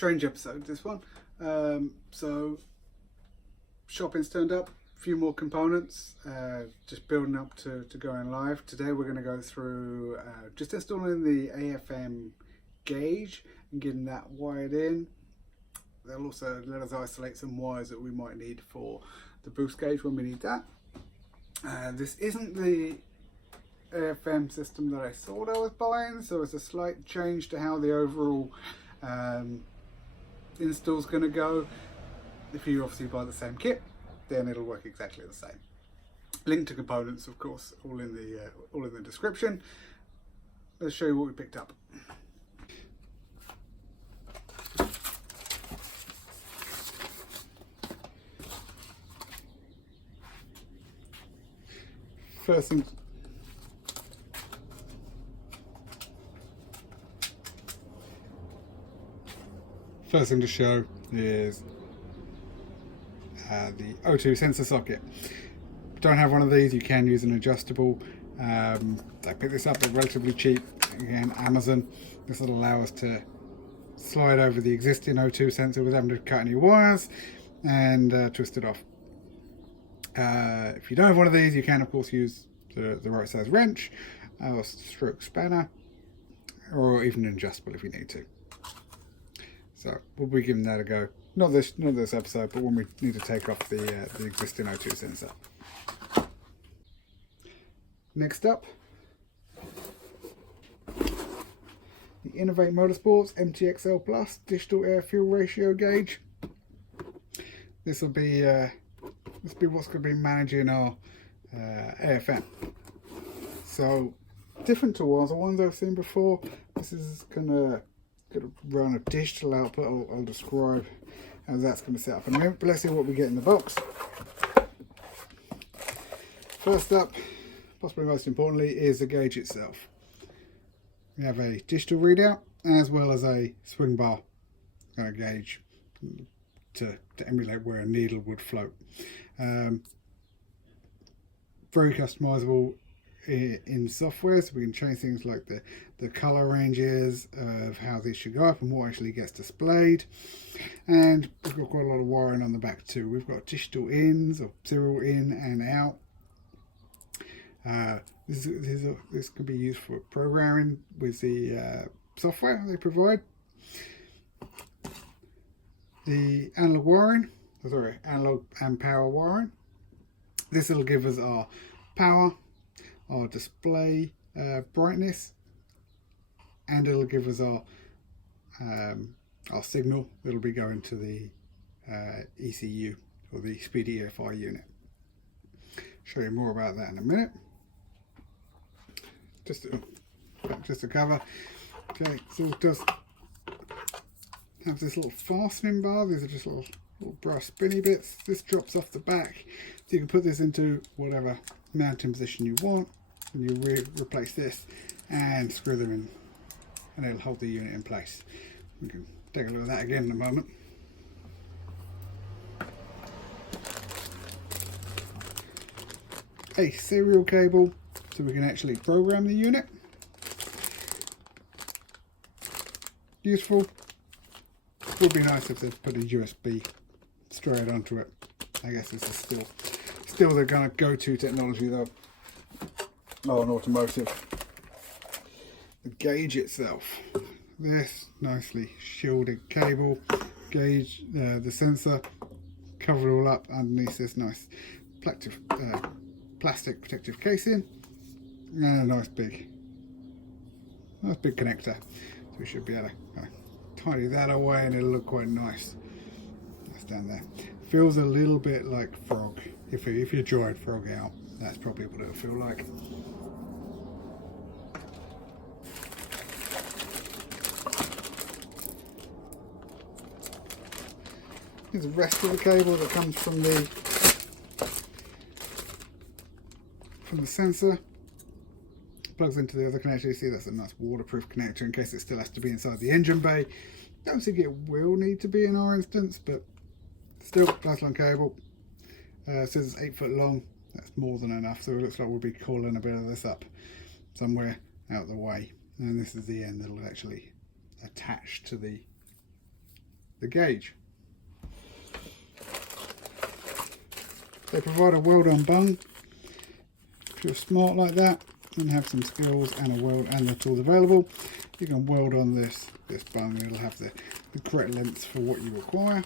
strange episode, this one. So shopping's turned up, a few more components, just building up to going live. Today we're going to go through just installing the AFR Gauge and getting that wired in. They'll also let us isolate some wires that we might need for the boost gauge when we need that. This isn't the AFM system that I thought I was buying, so it's a slight change to how the overall install's going to go. If you obviously buy the same kit, then it'll work exactly the same. Link to components, of course, all in the description. Let's show you what we picked up. First thing to show is the O2 sensor socket. Don't have one of these, you can use an adjustable. I picked this up, they're relatively cheap. Again, Amazon. This will allow us to slide over the existing O2 sensor without having to cut any wires and twist it off. If you don't have one of these, you can of course use the right size wrench or stroke spanner, or even an adjustable if you need to. So we'll be giving that a go. Not this episode, but when we need to take off the existing O2 sensor. Next up, the Innovate Motorsports MTX-L Plus digital air fuel ratio gauge. This will be what's going to be managing our AFM. So different to the ones I've seen before. This is gonna run a digital output. I'll describe how that's going to set up in a minute, but let's see what we get in the box. First up, possibly most importantly, is the gauge itself. We have a digital readout as well as a swing bar gauge to emulate where a needle would float. Very customizable in software, so we can change things like the color ranges of how these should go up and what actually gets displayed. And we've got quite a lot of wiring on the back too. We've got digital ins, or serial in and out. This can be used for programming with the software they provide. The analog wiring, analog and power wiring. This will give us our power, our display brightness, and it'll give us our signal that'll be going to the ECU, or the SpeedyEFI unit. Show you more about that in a minute. Just to cover. Okay, so it does have this little fastening bar. These are just little brass spinny bits. This drops off the back, so you can put this into whatever mounting position you want, and you replace this and screw them in, and it'll hold the unit in place. We can take a look at that again in a moment. A serial cable, so we can actually program the unit. Useful. Would be nice if they put a USB straight onto it. I guess this is still the kind of go-to technology though. Oh, an automotive. The gauge itself. This nicely shielded cable gauge, the sensor covered all up underneath this nice plastic protective casing, and a nice big connector. So we should be able to tidy that away, and it'll look quite nice. That's down there. Feels a little bit like frog. If you dried frog out, that's probably what it'll feel like. Here's the rest of the cable that comes from the sensor. Plugs into the other connector. You see that's a nice waterproof connector in case it still has to be inside the engine bay. Don't think it will need to be in our instance, but still, nice long cable. Says it's 8 foot long. That's more than enough, so it looks like we'll be calling a bit of this up somewhere out the way. And this is the end that'll actually attach to the the gauge. They provide a weld-on bung. If you're smart like that and have some skills and a weld and the tools available, you can weld on this bung. It'll have the correct length for what you require.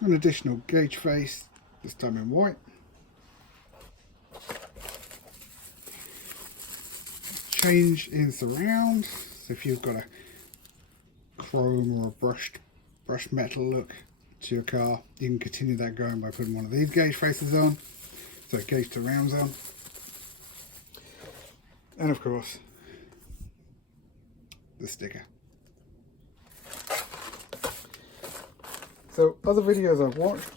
An additional gauge face, this time in white. Change in surround. So if you've got a chrome or a brushed metal look to your car, you can continue that going by putting one of these gauge faces on, so gauge surrounds on, and of course the sticker. So other videos I've watched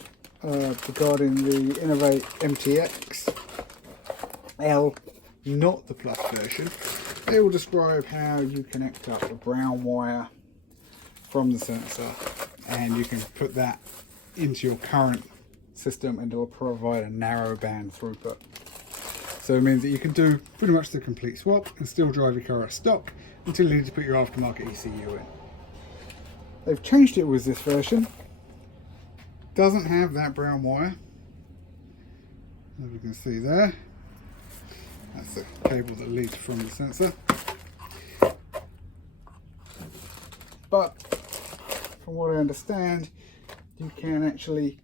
regarding the Innovate MTX-L, not the Plus version, they will describe how you connect up the brown wire from the sensor, and you can put that into your current system and it will provide a narrow band throughput. So it means that you can do pretty much the complete swap and still drive your car at stock until you need to put your aftermarket ECU in. They've changed it with this version. Doesn't have that brown wire, as you can see there. That's the cable that leads from the sensor. But from what I understand, you can actually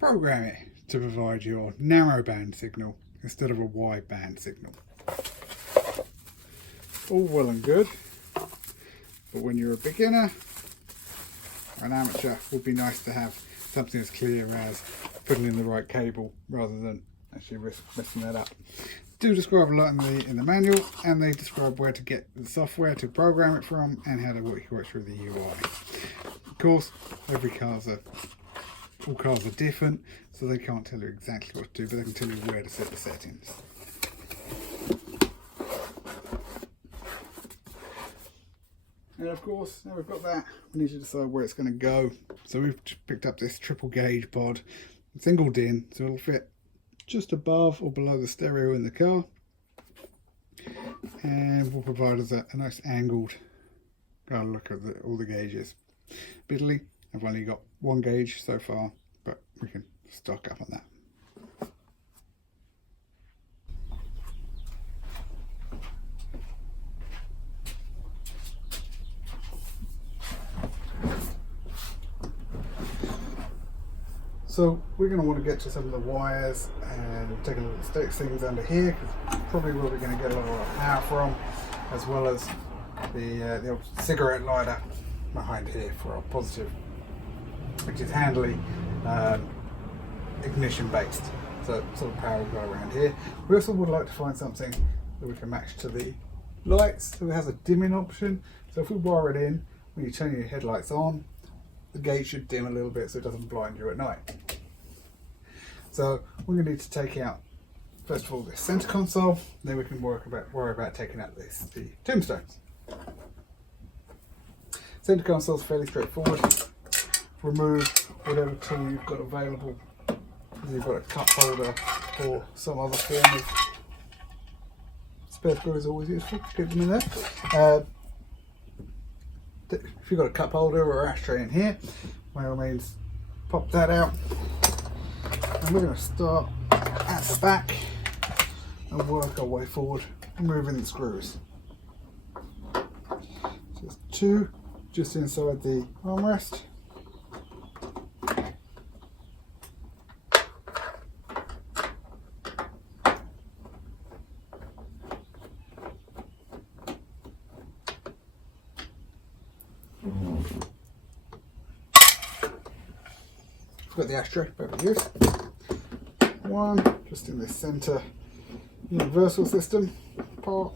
program it to provide your narrow band signal instead of a wide band signal. All well and good, but when you're a beginner or an amateur, it would be nice to have something as clear as putting in the right cable rather than actually risk messing that up. Do describe a lot in the manual, and they describe where to get the software to program it from and how to work through the UI. Of course, all cars are different, so they can't tell you exactly what to do, but they can tell you where to set the settings. And of course, now we've got that, we need to decide where it's going to go. So we've picked up this triple gauge pod, single DIN, so it'll fit just above or below the stereo in the car, and will provide us a nice angled look at all the gauges. Admittedly, I've only got one gauge so far, but we can stock up on that. So we're going to want to get to some of the wires and take a look at the things under here, because probably where we're going to get a lot of power from, as well as the old cigarette lighter behind here for our positive, which is handily ignition based, so sort of power we've got around here. We also would like to find something that we can match to the lights, so it has a dimming option. So if we wire it in, when you turn your headlights on, the gauge should dim a little bit so it doesn't blind you at night. So we're going to need to take out, first of all, this center console, then we can worry about taking out the tombstones. Center console is fairly straightforward. Remove whatever tool you've got available. If you've got a cup holder or some other form of spare screw is always useful, keep them in there. If you've got a cup holder or ashtray in here, by all means pop that out, and we're going to start at the back and work our way forward, removing the screws. So there's two just inside the armrest. Got the ashtray over here. One just in the center universal system part.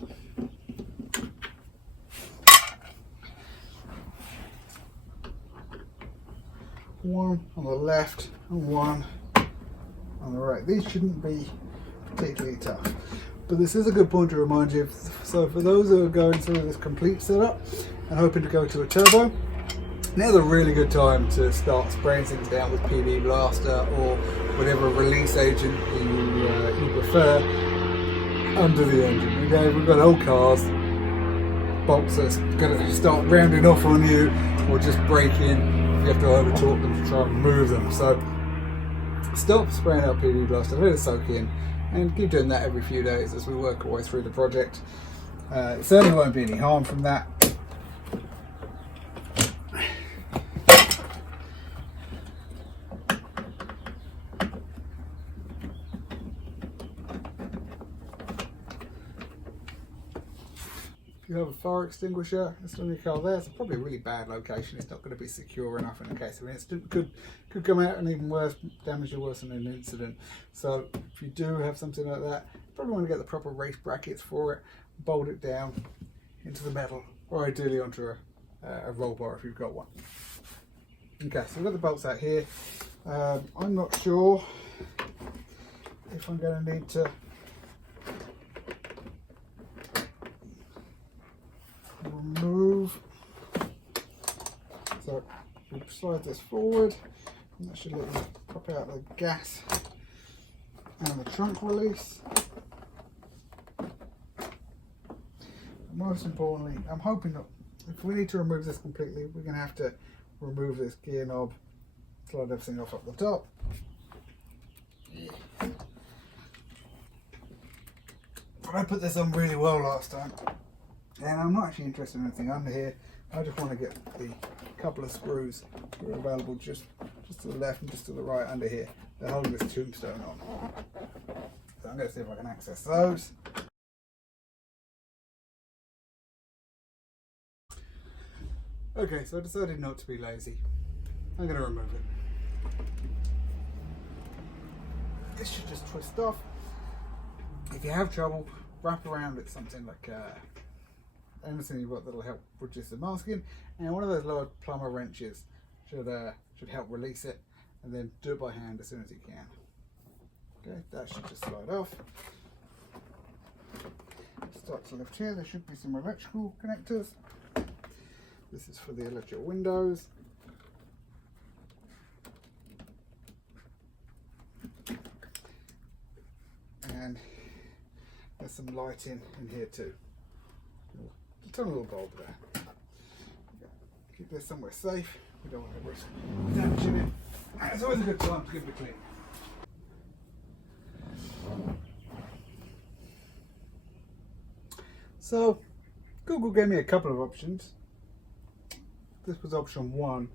One on the left and one on the right. These shouldn't be particularly tough, but this is a good point to remind you. So for those who are going through this complete setup and hoping to go to a turbo, now's a really good time to start spraying things down with PB Blaster or whatever release agent you prefer under the engine. Okay, we've got old cars, bolts that's going to start rounding off on you or just breaking. You have to over torque them to try and move them. So stop spraying out PD Blaster, let it soak in, and keep doing that every few days as we work our way through the project. It certainly won't be any harm from that. If you have a fire extinguisher installed in your car there, it's probably a really bad location. It's not going to be secure enough in the case of an incident. Could come out and even worse, damage you worse than an incident. So if you do have something like that, you probably want to get the proper race brackets for it, bolt it down into the metal, or ideally onto a roll bar if you've got one. Okay, so we've got the bolts out here. I'm not sure if I'm going to need to remove. So we slide this forward, and that should let you pop out the gas and the trunk release. And most importantly, I'm hoping that if we need to remove this completely, we're going to have to remove this gear knob, slide everything off at the top. But I put this on really well last time. And I'm not actually interested in anything under here. I just want to get the couple of screws that are available just to the left and just to the right under here. They're holding this tombstone on. So I'm going to see if I can access those. Okay, so I decided not to be lazy. I'm going to remove it. This should just twist off. If you have trouble, wrap around it something like anything you've got that'll help reduce the masking, and one of those lower plumber wrenches should help release it, and then do it by hand as soon as you can. Okay, that should just slide off. Start to lift here. There should be some electrical connectors. This is for the electric windows. And there's some lighting in here too. Tiny little bulb there. Keep this somewhere safe. We don't want to risk damaging it. And it's always a good time to give it a clean. So Google gave me a couple of options. This was option one,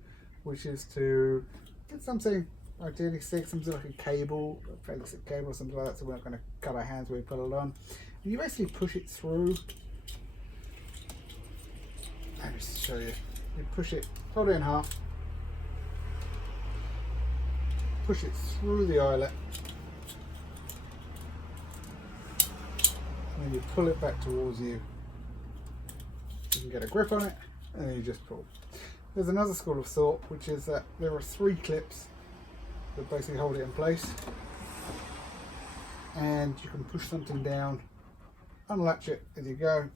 which is to get something ideally stick something like a cable, a fairly thick cable or something like that, so we're not going to cut our hands when we put it on. And you basically push it through. Let me just show you. You push it, hold it in half, push it through the eyelet, and then you pull it back towards you. You can get a grip on it, and then you just pull. There's another school of thought, which is that there are 3 clips that basically hold it in place, and you can push something down, unlatch it as you go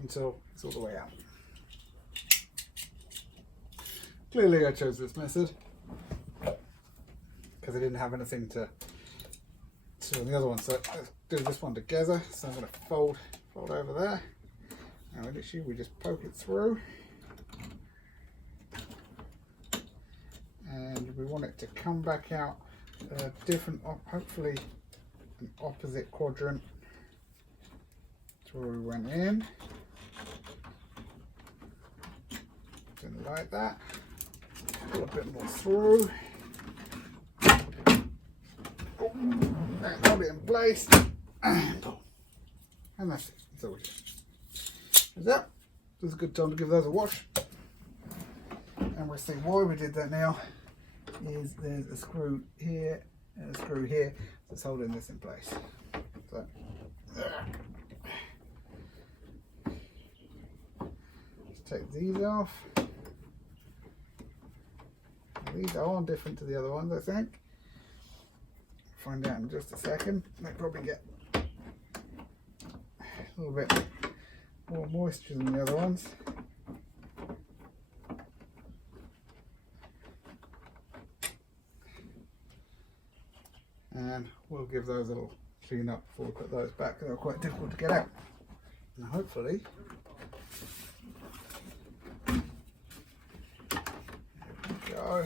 until it's all the way out. Clearly I chose this method because I didn't have anything to on the other one, so let's do this one together. So I'm going to fold over there, and literally we just poke it through, and we want it to come back out different, hopefully an opposite quadrant to where we went in, something like that. Pull a bit more through, and hold it in place, and pull, and that's it. That's all we do. Is that? This is a good time to give those a wash, and we'll see why we did that now. Is there's a screw here and a screw here that's holding this in place. So let's take these off. These are different to the other ones, I think. Find out in just a second. They probably get a little bit more moisture than the other ones. And we'll give those a little clean up before we put those back. They're quite difficult to get out. And hopefully go.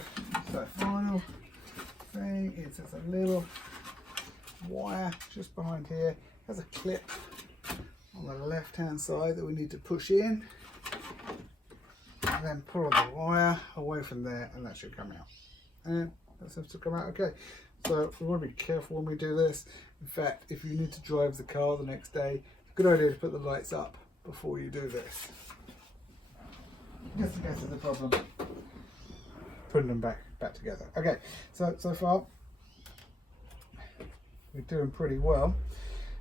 So final thing is there's a little wire just behind here. There's a clip on the left hand side that we need to push in, and then pull the wire away from there, and that should come out. And that seems to come out okay. So we want to be careful when we do this. In fact, if you need to drive the car the next day, it's a good idea to put the lights up before you do this, just in case there's a problem putting them back together. Okay, so far we're doing pretty well.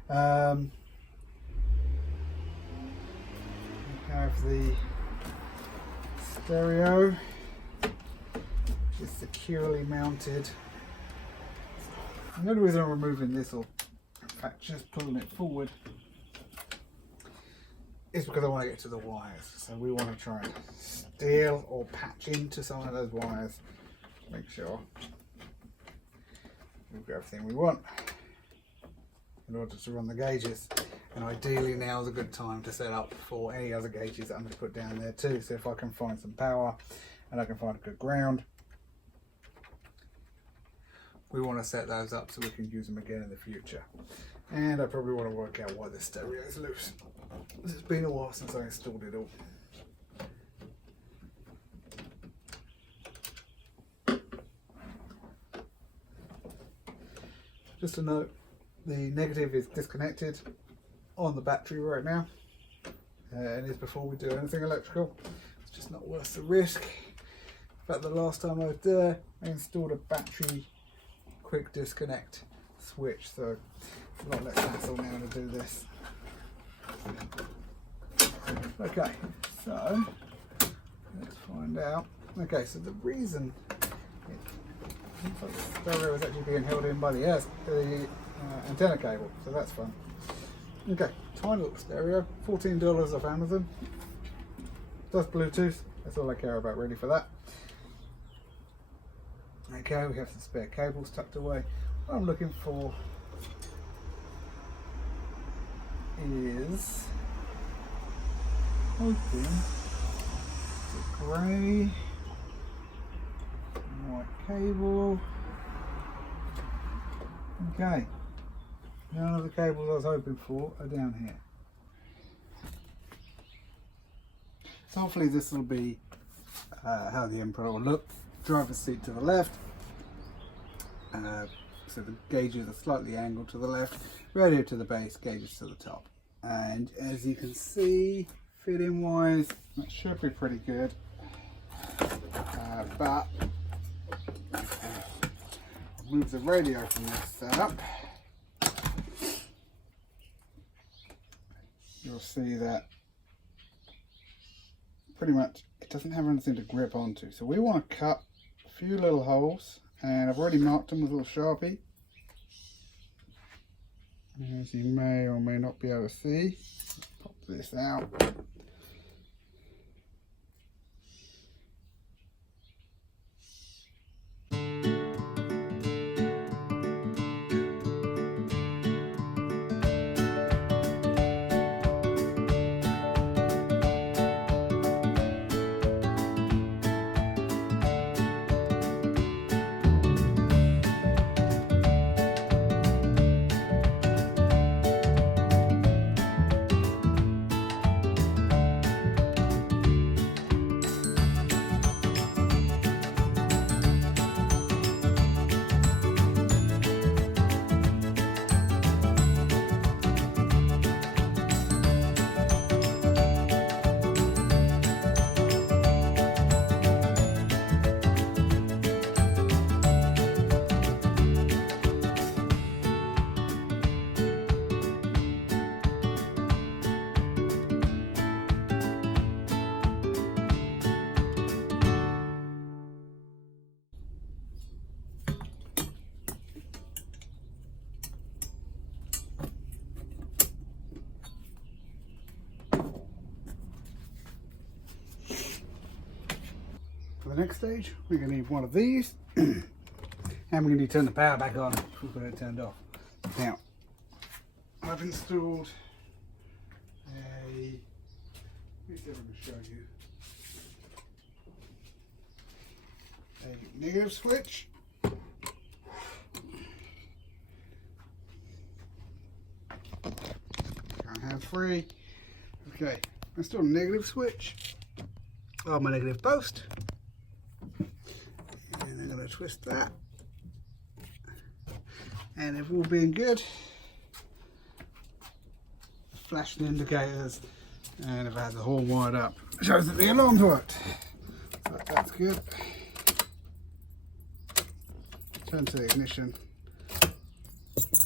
We have the stereo, which is securely mounted. The only reason I'm removing this, or in fact just pulling it forward, is because I want to get to the wires. So we want to try and steal or patch into some of those wires, make sure we've got everything we want in order to run the gauges. And ideally now is a good time to set up for any other gauges that I'm going to put down there too. So if I can find some power and I can find a good ground, we want to set those up so we can use them again in the future. And I probably want to work out why the stereo is loose. It's been a while since I installed it all. Just a note, the negative is disconnected on the battery right now, and it's before we do anything electrical. It's just not worth the risk. In fact, the last time I was there, I installed a battery quick disconnect switch, so it's a lot less hassle now to do this. Okay, so let's find out. Okay, so the reason it looks like the stereo is actually being held in by the antenna cable, so that's fun. Okay, tiny little stereo, $14 off Amazon. Does Bluetooth, that's all I care about really for that. Okay, we have some spare cables tucked away. What I'm looking for is hoping it's a grey and white cable. Okay, none of the cables I was hoping for are down here. So hopefully this will be how the Emperor will look. Driver's seat to the left, so the gauges are slightly angled to the left, radio to the base, gauges to the top. And as you can see, fitting wise, that should be pretty good, but move the radio from this setup, you'll see that pretty much it doesn't have anything to grip onto. So we want to cut a few little holes, and I've already marked them with a little Sharpie, as you may or may not be able to see. Pop this out. For the next stage, we're going to need one of these, and we're going to turn the power back on. We've got it turned off. Now, I've installed let me see if I can show you. a negative switch. Can't have three. Okay, let's do a negative switch. Oh, my negative post. And I'm going to twist that. And if all being good, flashing indicators, and if I had the horn wired up, it shows that the alarm's worked. So that's good. Turn to the ignition.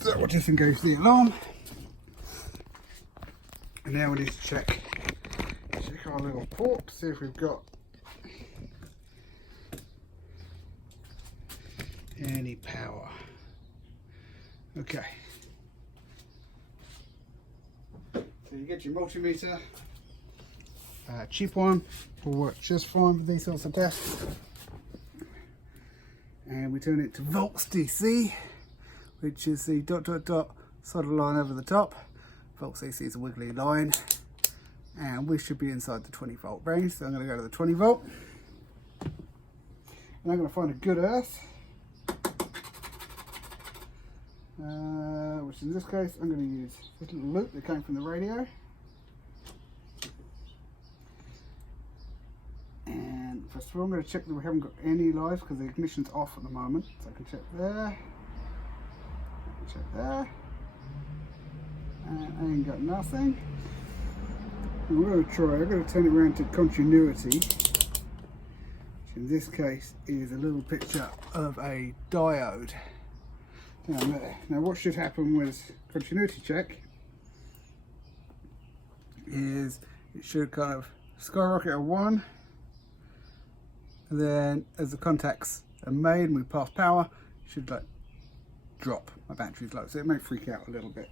That will disengage the alarm. And now we need to check our little port, see if we've got any power. Okay. So you get your multimeter. Cheap one will work just fine for these sorts of tests. And we turn it to volts DC, which is the ... solid line over the top. Volts DC is a wiggly line. And we should be inside the 20 volt range. So I'm going to go to the 20 volt. And I'm going to find a good earth. Which in this case I'm going to use this little loop that came from the radio. And first of all I'm going to check that we haven't got any lives because the ignition's off at the moment. So I can check there. I can check there. And I ain't got nothing. And we're going to try, I'm going to turn it around to continuity. Which in this case is a little picture of a diode. Down there. Now what should happen with continuity check is it should kind of skyrocket at 1, and then as the contacts are made and we pass power, it should like drop. My battery's low, so it may freak out a little bit.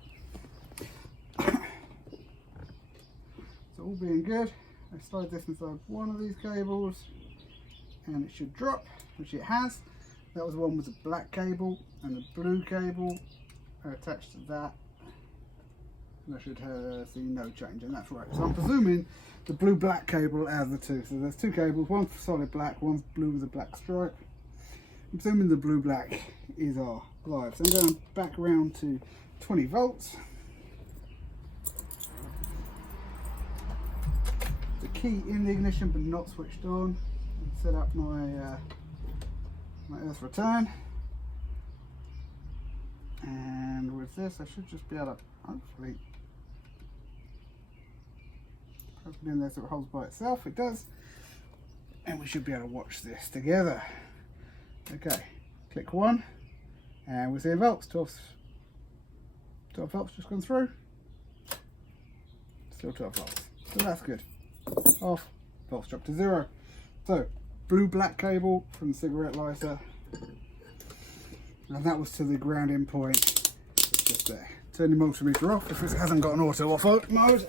So all being good, I slide this inside one of these cables and it should drop, which it has. That was the one with the black cable, and the blue cable are attached to that. And I should see no change, and that's right. So I'm presuming the blue-black cable out of the two. So there's two cables, one's solid black, one's blue with a black stripe. I'm presuming the blue-black is our live. So I'm going back around to 20 volts. The key in the ignition but not switched on. And set up my earth return, and with this I should just be able to hopefully put it in there so it holds by itself. It does, and we should be able to watch this together. Okay, click 1 and we're seeing volts. 12 volts just gone through, still 12 volts, so that's good. Off, volts drop to 0. So blue-black cable from the cigarette lighter, and that was to the grounding point. It's just there. Turn the multimeter off if it hasn't got an auto off mode.